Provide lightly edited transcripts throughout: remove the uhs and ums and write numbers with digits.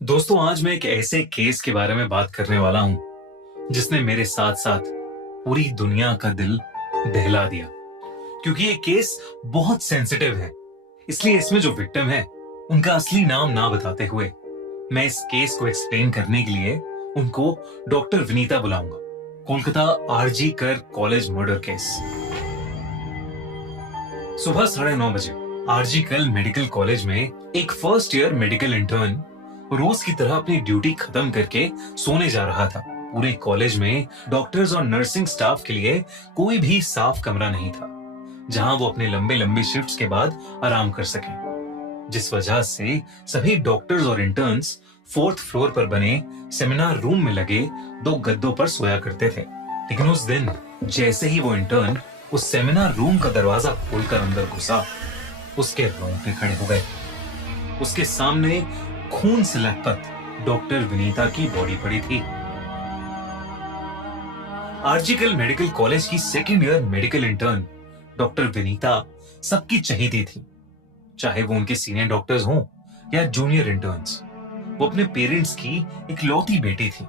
दोस्तों, आज मैं एक ऐसे केस के बारे में बात करने वाला हूं जिसने मेरे साथ साथ पूरी दुनिया का दिल दहला दिया। क्योंकि ये केस बहुत सेंसिटिव है, इसलिए इसमें जो विक्टिम है उनका असली नाम ना बताते हुए मैं इस केस को एक्सप्लेन करने के लिए उनको डॉक्टर विनीता बुलाऊंगा। कोलकाता आरजी कर कॉलेज मर्डर केस। सुबह 9:30 बजे आरजी कर मेडिकल कॉलेज में एक फर्स्ट ईयर मेडिकल इंटर्न रोज की तरह अपनी ड्यूटी खत्म करके सोने जा रहा था। पूरे कॉलेज में डॉक्टर्स और नर्सिंग स्टाफ के लिए कोई भी साफ कमरा नहीं था जहां वो अपने लंबे लंबे शिफ्ट्स के बाद आराम कर सकें, जिस वजह से सभी डॉक्टर्स और इंटर्न्स 4th फ्लोर पर बने सेमिनार रूम में लगे 2 गद्दों पर सोया करते थे। लेकिन उस दिन जैसे ही वो इंटर्न उस सेमिनार रूम का दरवाजा खोलकर अंदर घुसा, उसके रोंगटे खड़े हो गए। उसके सामने खून से लथपथ डॉक्टर विनीता की बॉडी पड़ी थी। आरजीकल मेडिकल कॉलेज की 2nd year medical intern doctor Vinita सबकी चहेती थी, चाहे वो उनके सीनियर डॉक्टर्स हों या जूनियर इंटर्न्स। वो अपने पेरेंट्स की इकलौती बेटी थी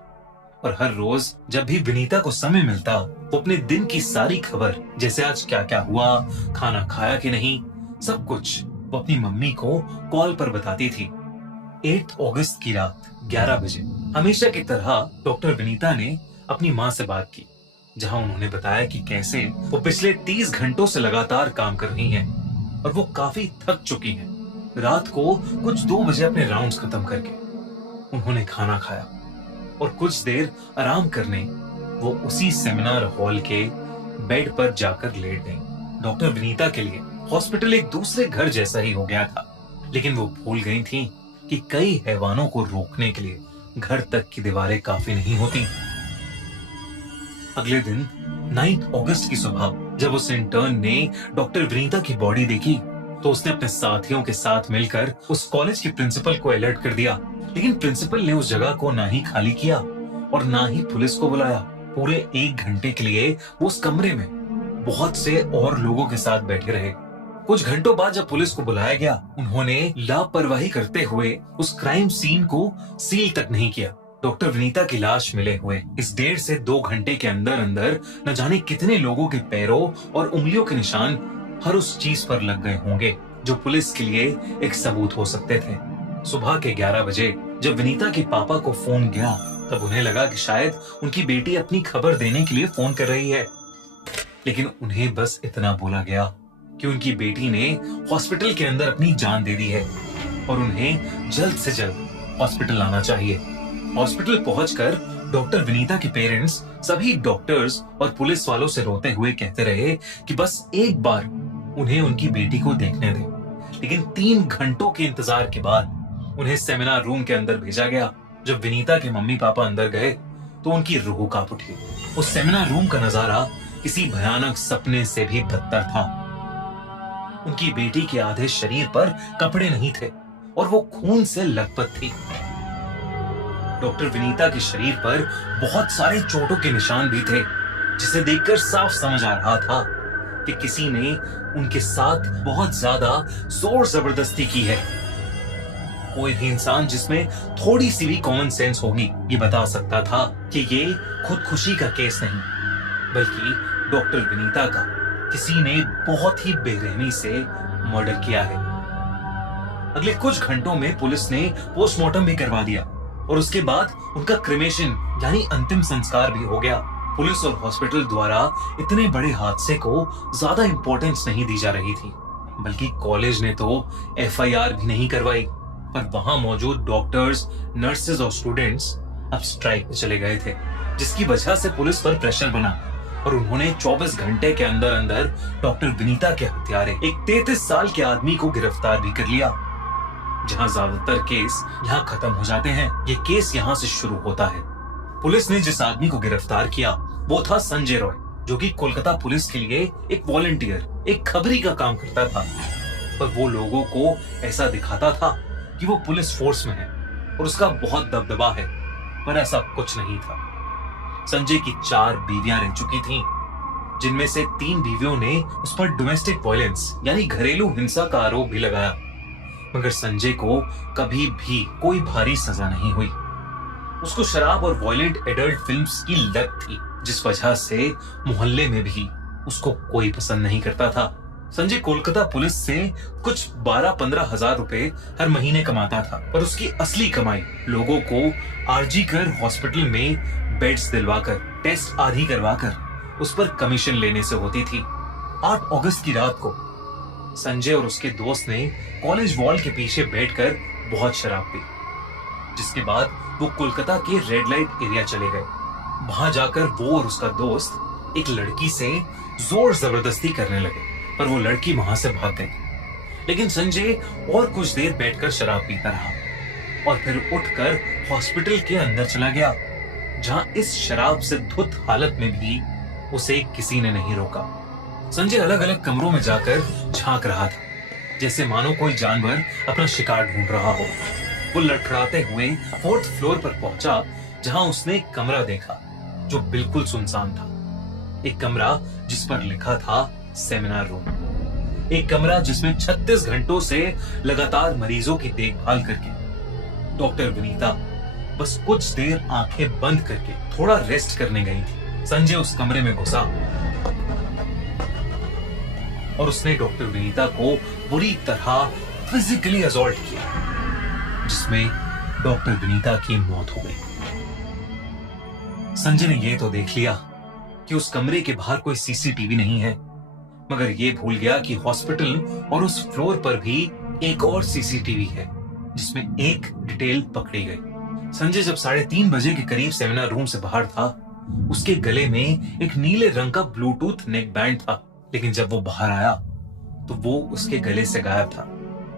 और हर रोज जब भी विनीता को समय मिलता, वो अपने दिन की सारी खबर, जैसे आज क्या क्या हुआ, खाना खाया कि नहीं, सब कुछ वो अपनी मम्मी को कॉल पर बताती थी। 8 अगस्त की रात 11 बजे हमेशा की तरह डॉक्टर विनीता ने अपनी मां से बात की, जहां उन्होंने बताया कि कैसे वो पिछले 30 घंटों से लगातार काम कर रही हैं और वो काफी थक चुकी हैं। रात को कुछ 2 बजे अपने राउंड्स खत्म करके उन्होंने खाना खाया और कुछ देर आराम करने वो उसी सेमिनार हॉल के बेड पर जाकर लेट गईं। डॉक्टर विनीता के लिए हॉस्पिटल एक दूसरे घर जैसा ही हो गया था, लेकिन वो भूल गई थी कि कई हैवानों को रोकने के लिए घर तक की दीवारें काफी नहीं होती। अगले दिन 9 अगस्त की सुबह जब उस इंटर्न ने डॉक्टर विनीता की बॉडी देखी, तो उसने अपने साथियों के साथ मिलकर उस कॉलेज के प्रिंसिपल को अलर्ट कर दिया। लेकिन प्रिंसिपल ने उस जगह को ना ही खाली किया और ना ही पुलिस को बुलाया। पूरे 1 घंटे के लिए वो उस कमरे में बहुत से और लोगों के साथ बैठे रहे। कुछ घंटों बाद जब पुलिस को बुलाया गया, उन्होंने लापरवाही करते हुए उस क्राइम सीन को सील तक नहीं किया। डॉक्टर विनीता की लाश मिले हुए इस 1.5 से 2 घंटे के अंदर अंदर न जाने कितने लोगों के पैरों और उंगलियों के निशान हर उस चीज पर लग गए होंगे जो पुलिस के लिए एक सबूत हो सकते थे। सुबह के 11 बजे जब विनीता के पापा को फोन गया, तब उन्हें लगा कि शायद उनकी बेटी अपनी खबर देने के लिए फोन कर रही है। लेकिन उन्हें बस इतना बोला गया कि उनकी बेटी ने हॉस्पिटल के अंदर अपनी जान दे दी है और उन्हें जल्द से जल्द हॉस्पिटल आना चाहिए। हॉस्पिटल पहुंचकर डॉक्टर विनीता के पेरेंट्स सभी डॉक्टर्स और पुलिस वालों से रोते हुए कहते रहे कि बस एक बार उन्हें उनकी बेटी को देखने दें। लेकिन 3 घंटों के इंतजार के बाद उन्हें सेमिनार रूम के अंदर भेजा गया। जब विनीता के मम्मी पापा अंदर गए तो उनकी रूह कांप उठी। उस सेमिनार रूम का नजारा किसी भयानक सपने से भी बदतर था। उनकी बेटी के आधे शरीर पर कपड़े नहीं थे और वो खून से लथपथ थी। डॉक्टर विनीता के शरीर पर बहुत सारे चोटों के निशान भी थे, जिसे देखकर साफ समझ आ रहा था कि किसी ने उनके साथ बहुत ज्यादा जोर जबरदस्ती की है। कोई भी इंसान जिसमें थोड़ी सी भी कॉमन सेंस होगी, ये बता सकता था कि ये खुदकुशी का केस नहीं, बल्कि डॉक्टर विनीता का किसी ने बहुत ही बेरहमी से मर्डर किया है। अगले कुछ घंटों में पुलिस ने पोस्टमार्टम भी करवा दिया और उसके बाद उनका क्रिमेशन यानी अंतिम संस्कार भी हो गया। पुलिस और हॉस्पिटल द्वारा इतने बड़े हादसे को ज्यादा इंपॉर्टेंस नहीं दी जा रही थी, बल्कि कॉलेज ने तो FIR भी नहीं करवाई। पर वहां मौजूद डॉक्टर्स, नर्सेज और स्टूडेंट्स अब स्ट्राइक पे चले गए थे, जिसकी वजह से पुलिस पर प्रेशर बना और उन्होंने 24 घंटे के अंदर अंदर डॉक्टर विनीता के हत्यारे एक 33 साल के आदमी को गिरफ्तार भी कर लिया। जहां ज्यादातर केस यहाँ खत्म हो जाते हैं, ये केस यहाँ से शुरू होता है। पुलिस ने जिस आदमी को गिरफ्तार किया वो था संजय रॉय, जो कि कोलकाता पुलिस के लिए एक वॉलंटियर, एक खबरी का काम करता था। पर वो लोगों को ऐसा दिखाता था कि वो पुलिस फोर्स में है और उसका बहुत दबदबा है, पर ऐसा कुछ नहीं था। संजय की 4 बीवियां रह चुकी थीं, जिनमें से 3 बीवियों ने उस पर डोमेस्टिक वायलेंस यानी घरेलू हिंसा का आरोप भी लगाया। मगर संजय को कभी भी कोई भारी सजा नहीं हुई। उसको शराब और वायलेंट एडल्ट फिल्म्स की लत थी, जिस वजह से मोहल्ले में भी उसको कोई पसंद नहीं करता था। संजय कोलकाता पुलिस से कुछ 12-15 हजार रुपए हर महीने कमाता था, पर उसकी असली कमाई लोगों को आरजी कर हॉस्पिटल में बेड्स दिलवाकर, टेस्ट आदि करवाकर उस पर कमीशन लेने से होती थी। 8 अगस्त की रात को संजय और उसके दोस्त ने कॉलेज वॉल के पीछे बैठकर बहुत शराब पी, जिसके बाद वो कोलकाता के रेड लाइट एरिया चले गए। वहां जाकर वो और उसका दोस्त एक लड़की से जोर जबरदस्ती करने लगे, पर वो लड़की वहां से भाग गई। लेकिन संजय और कुछ देर बैठकर शराब पीता रहा और फिर उठकर हॉस्पिटल के अंदर चला गया, जहां इस शराब से धुत हालत में भी उसे किसी ने नहीं रोका। संजय अलग अलग कमरों में जाकर झांक रहा था, जैसे मानो कोई जानवर अपना शिकार ढूंढ रहा हो। वो लड़खड़ाते हुए 4th फ्लोर पर पहुंचा, जहां उसने एक कमरा देखा जो बिल्कुल सुनसान था। एक कमरा जिस पर लिखा था सेमिनार रूम। एक कमरा जिसमें 36 घंटों से लगातार मरीजों की देखभाल करके डॉक्टर विनीता बस कुछ देर आंखें बंद करके थोड़ा रेस्ट करने गई थी। संजय उस कमरे में घुसा और उसने डॉक्टर विनीता को बुरी तरह फिजिकली असॉल्ट किया, जिसमें डॉक्टर विनीता की मौत हो गई। संजय ने यह तो देख लिया कि उस कमरे के बाहर कोई सीसीटीवी नहीं है, मगर ये भूल गया कि हॉस्पिटल और उस फ्लोर पर भी एक और सीसीटीवी है, जिसमें एक डिटेल पकड़ी गई। संजय जब 3:30 बजे के करीब सेमिनार रूम से बाहर था, उसके गले में एक नीले रंग का ब्लूटूथ नेक बैंड था, लेकिन जब वो बाहर आया तो वो उसके गले से गायब था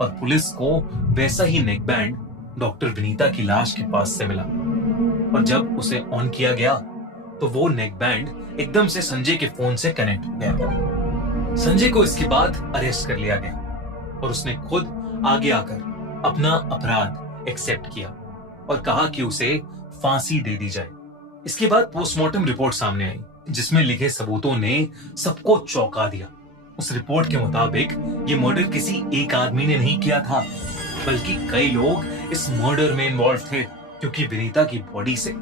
और पुलिस को वैसा ही नेक बैंड डॉक्टर विनीता की लाश के पास से मिला। और जब उसे ऑन किया गया तो वो नेक बैंड एकदम से संजय के फोन से कनेक्ट हो गया। संजय को इसके बाद अरेस्ट कर लिया गया और उसने खुद आगे आकर अपना अपराध एक्सेप्ट किया और कहा कि उसे फांसी दे दी जाए। इसके बाद पोस्टमार्टम रिपोर्ट सामने आई, जिसमें लिखे सबूतों ने सबको चौंका दिया। उस रिपोर्ट के मुताबिक ये मर्डर किसी एक आदमी ने नहीं किया था, बल्कि कई लोग इस मर्डर में इन्वॉल्व थे, क्योंकि विनीता की बॉडी से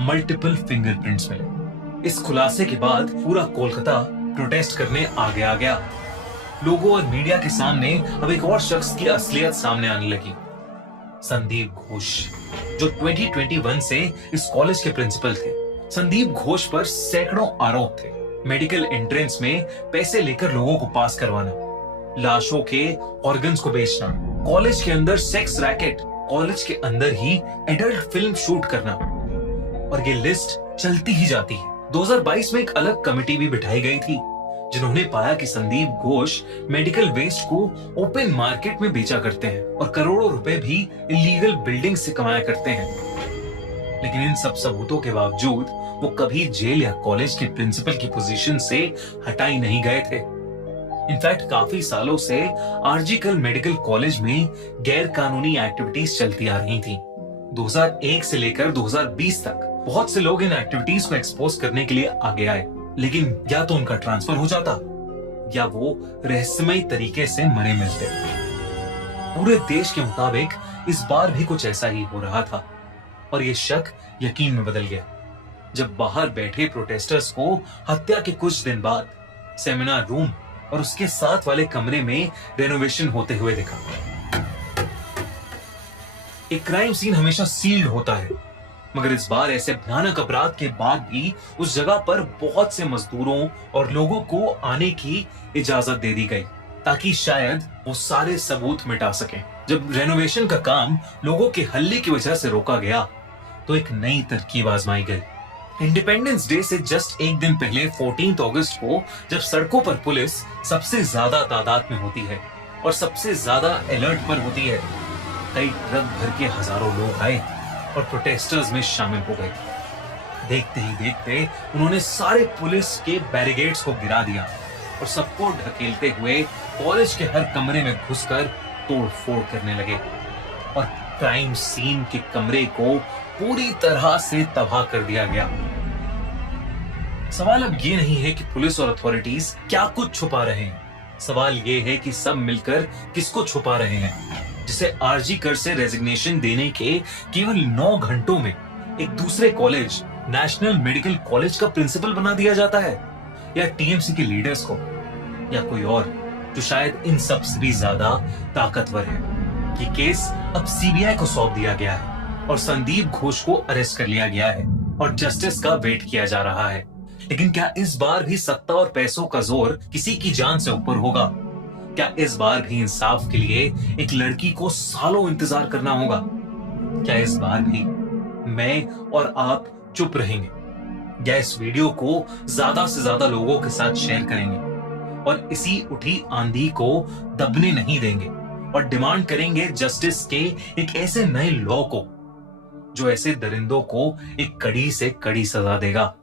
मल्टीपल फिंगरप्रिंट्स मिले। इस खुलासे के बाद पूरा कोलकाता प्रोटेस्ट करने आगे आ गया। लोगों और मीडिया के सामने अब एक और शख्स की असलियत सामने आने लगी, संदीप घोष, जो 2021 से इस कॉलेज के प्रिंसिपल थे। संदीप घोष पर सैकड़ों आरोप थे। मेडिकल एंट्रेंस में पैसे लेकर लोगों को पास करवाना, लाशों के ऑर्गन्स को बेचना, कॉलेज के अंदर सेक्स रैकेट, कॉलेज के अंदर ही एडल्ट फिल्म शूट करना, और ये लिस्ट चलती ही जाती है। 2022 में एक अलग कमेटी भी बिठाई गई थी, जिन्होंने पाया कि संदीप घोष मेडिकल वेस्ट को ओपन मार्केट में बेचा करते हैं और करोड़ों रुपए भी इलीगल बिल्डिंग से कमाया करते हैं। लेकिन इन सब सबूतों के बावजूद वो कभी जेल या कॉलेज के प्रिंसिपल की पोजीशन से हटाई नहीं गए थे। इनफैक्ट काफी सालों से आरजीकर मेडिकल कॉलेज में गैर कानूनी एक्टिविटीज चलती आ रही थी। 2001 से लेकर 2020 तक बहुत से लोग इन एक्टिविटीज को एक्सपोज करने के लिए आगे आए, लेकिन या तो उनका ट्रांसफर हो जाता या वो रहस्यमयी तरीके से मरे मिलते। पूरे देश के मुताबिक इस बार भी कुछ ऐसा ही हो रहा था और ये शक यकीन में बदल गया जब बाहर बैठे प्रोटेस्टर्स को हत्या के कुछ दिन बाद सेमिनार रूम और उसके साथ वाले कमरे में रेनोवेशन होते हुए देखा। एक क्राइम सीन हमेशा सील्ड होता है, मगर इस बार ऐसे भयानक अपराध के बाद भी उस जगह पर बहुत से मजदूरों और लोगों को आने की इजाजत दे दी गई, ताकि शायद वो सारे सबूत मिटा सकें। जब रेनोवेशन का काम लोगों के हल्ले की वजह से रोका गया, तो एक नई तरकीब आजमाई गई। इंडिपेंडेंस डे से जस्ट एक दिन पहले 14 अगस्त को, जब सड़कों पर पुलिस सबसे ज्यादा तादाद में होती है और सबसे ज्यादा अलर्ट पर होती है, कई ट्रक भर के हजारों लोग आए और प्रोटेस्टर्स में शामिल हो गए। देखते ही देखते उन्होंने सारे पुलिस के बैरिकेड्स को गिरा दिया और सबको ढकेलते हुए कॉलेज के हर कमरे में घुसकर तोड़फोड़ करने लगे और क्राइम सीन के कमरे को पूरी तरह से तबाह कर दिया गया। सवाल अब ये नहीं है कि पुलिस और अथॉरिटीज क्या कुछ छुपा रहे हैं, सवाल ये है कि सब मिलकर किसको छुपा रहे हैं, जिसे आरजी कर से रेजिग्नेशन देने के केवल 9 घंटों में एक दूसरे कॉलेज, नेशनल मेडिकल कॉलेज का प्रिंसिपल बना दिया जाता है, या टीएमसी के लीडर्स को, या कोई और जो शायद इन सब से भी ज्यादा ताकतवर है कि केस अब सीबीआई को सौंप दिया गया है और संदीप घोष को अरेस्ट कर लिया गया है और जस्टिस का वेट किया जा रहा है। लेकिन क्या इस बार भी सत्ता और पैसों का जोर किसी की जान से ऊपर होगा? क्या इस बार भी इंसाफ के लिए एक लड़की को सालों इंतजार करना होगा? क्या इस बार भी मैं और आप चुप रहेंगे या इस वीडियो को ज्यादा से ज्यादा लोगों के साथ शेयर करेंगे और इसी उठी आंधी को दबने नहीं देंगे और डिमांड करेंगे जस्टिस के एक ऐसे नए लॉ को जो ऐसे दरिंदों को एक कड़ी से कड़ी सजा देगा?